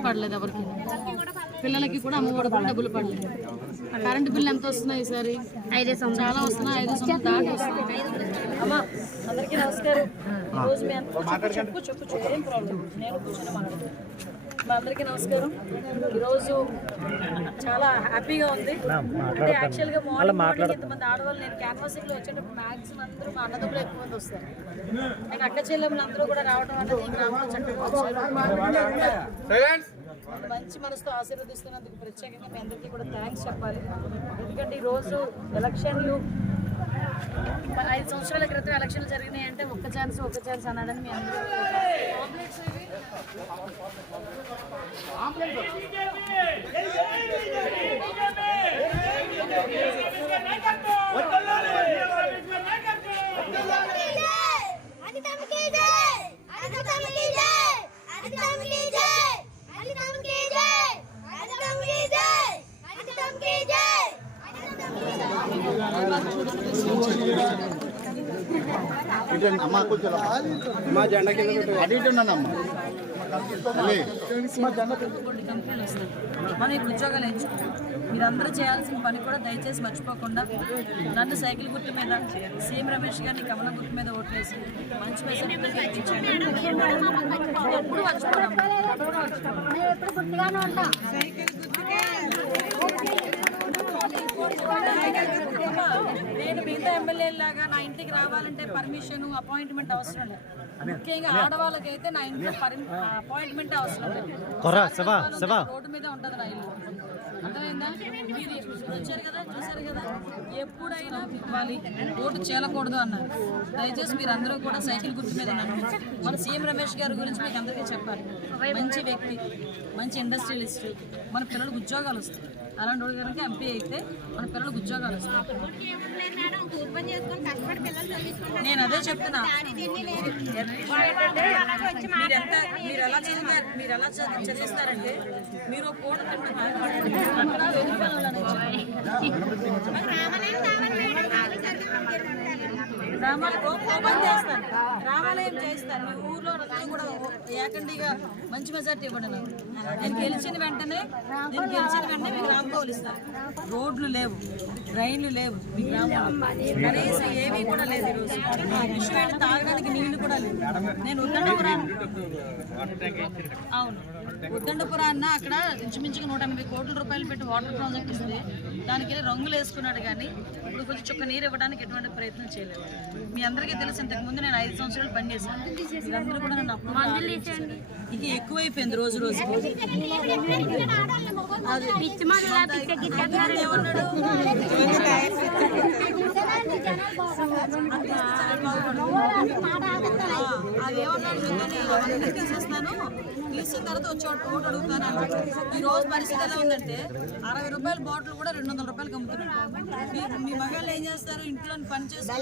డబ్బులు పడలేదు ఎవరికి. పిల్లలకి కూడా అమ్మఒడి కూడా డబ్బులు పడలేదు. కరెంటు బిల్లు ఎంత వస్తున్నాయి ఈసారి? ఐదే చాలా వస్తున్నాయి ఐదు సంవత్సరాలు దాటి వస్తున్నాయి. అందరికీ నమస్కారం. రోజు మీ చెప్పు చెప్పు చెప్పు. ఏం ప్రాబ్లం నేను కూర్చొని మాట్లాడుతాను మా అందరికీ నమస్కారం. ఈరోజు చాలా హ్యాపీగా ఉంది. అంటే యాక్చువల్గా మార్నింగ్ మార్నింగ్ ఇంతమంది ఆడవాళ్ళు నేను క్యాన్వాసింగ్లో వచ్చేటప్పుడు మ్యాక్సిమం అందరూ మా అన్నదమ్ములు ఎక్కువ మంది వస్తారు. నేను అక్క చెల్లెములు అందరూ కూడా రావడం అనేది ఈ గ్రామంలో చక్కగా వచ్చారు. మంచి మనసుతో ఆశీర్వదిస్తున్నందుకు ప్రత్యేకంగా మీ అందరికీ కూడా థ్యాంక్స్ చెప్పాలి. ఎందుకంటే ఈ రోజు ఎలక్షన్లు మన ఐదు సంవత్సరాల క్రితం ఎలక్షన్లు జరిగినాయి అంటే ఒక్క ఛాన్స్ ఒక్క ఛాన్స్ అన్నాడని మీ అందరూ అమ్మా. కొంచెం మా జెండా కింద ఉన్నానమ్మా తల్లి. కొన్ని కంపెనీలు వస్తాయి మనం ఇప్పుడు ఉద్యోగాలు ఎంచుకుంటాం. మీరందరూ చేయాల్సిన పని కూడా దయచేసి మర్చిపోకుండా నన్ను సైకిల్ గుర్తు మీద సీఎం రమేష్ గారిని కమలం గుర్తు మీద ఓట్లేసి మంచి ఎప్పుడు మేము ఎప్పుడు గుర్తుగానే ఉంటాం అమ్మా, నేను మిగతా ఎమ్మెల్యే లాగా నా ఇంటికి రావాలంటే పర్మిషన్ అపాయింట్మెంట్ అవసరం లేదు. ముఖ్యంగా ఆడవాళ్ళకైతే నా ఇంట్లో అపాయింట్మెంట్ అవసరం లేదు. రోడ్డు మీద ఉంటుంది నా ఇల్లు అర్థమైందా? మీరు వచ్చారు కదా చూసారు కదా? ఎప్పుడైనా ఇవ్వాలి ఓటు చేయకూడదు అన్నారు. దయచేసి మీరు అందరూ కూడా సైకిల్ గుర్తు మీద ఉన్నారు మన సీఎం రమేష్ గారి గురించి మీకు అందరికీ చెప్పాలి. మంచి వ్యక్తి మంచి ఇండస్ట్రియలిస్ట్ మన పిల్లలకు ఉద్యోగాలు వస్తాయి. అలాంటి వాడి గారికి ఎంపీ అయితే మన పిల్లలకు ఉద్యోగాలు వస్తాయి. నేను అదే చెప్తున్నా. మీరు ఎంత మీరు ఎలా చదివారు మీరు ఎలా చదివి చదివిస్తారంటే మీరు ఒక పూట తింటున్నారు అక్కడ రామాలయం ఓపెన్ చేస్తాను రామాలయం చేస్తాను మీ ఊర్లో కూడా ఏకండిగా మంచి మెజార్టీ ఇవ్వండి నాకు నేను గెలిచిన వెంటనే నేను గెలిచిన వెంటనే మీకు రామకోలు ఇస్తాను రోడ్లు లేవు డ్రైన్లు లేవు మీ గ్రామం కనీసం ఏమీ కూడా లేదు ఈరోజు విషయం తాగడానికి నీళ్ళు కూడా లేవు. నేను ఉద్దండపురాన్ని అవును. ఉద్దండపురాన్న అక్కడ ఇంచుమించుగా నూట ఎనభై కోట్ల రూపాయలు పెట్టి వాటర్ ప్రాజెక్ట్ ఇస్తే దానికి రంగులు వేసుకున్నాడు కానీ ఇప్పుడు కొంచెం చుక్క నీరు ఇవ్వడానికి ఎటువంటి ప్రయత్నం చేయలేదు. మీ అందరికీ తెలుసు ఇంతకు ముందు నేను ఐదు సంవత్సరాలు పని చేశాను. మీరందరూ కూడా నన్ను అప్పుడు ఇక ఎక్కువైపోయింది రోజు రోజు. తీసేస్తాను. తీసిన తర్వాత వచ్చి ఓటు అడుగుతాను. ఈ రోజు పరిస్థితి ఎలా ఉందంటే అరవై రూపాయల బాటిల్ కూడా రెండు వందల రూపాయలకి అమ్ముతున్నాడు. మీ- మీ మగాళ్ళు ఏం చేస్తారు? ఇంట్లో పని చేస్తారు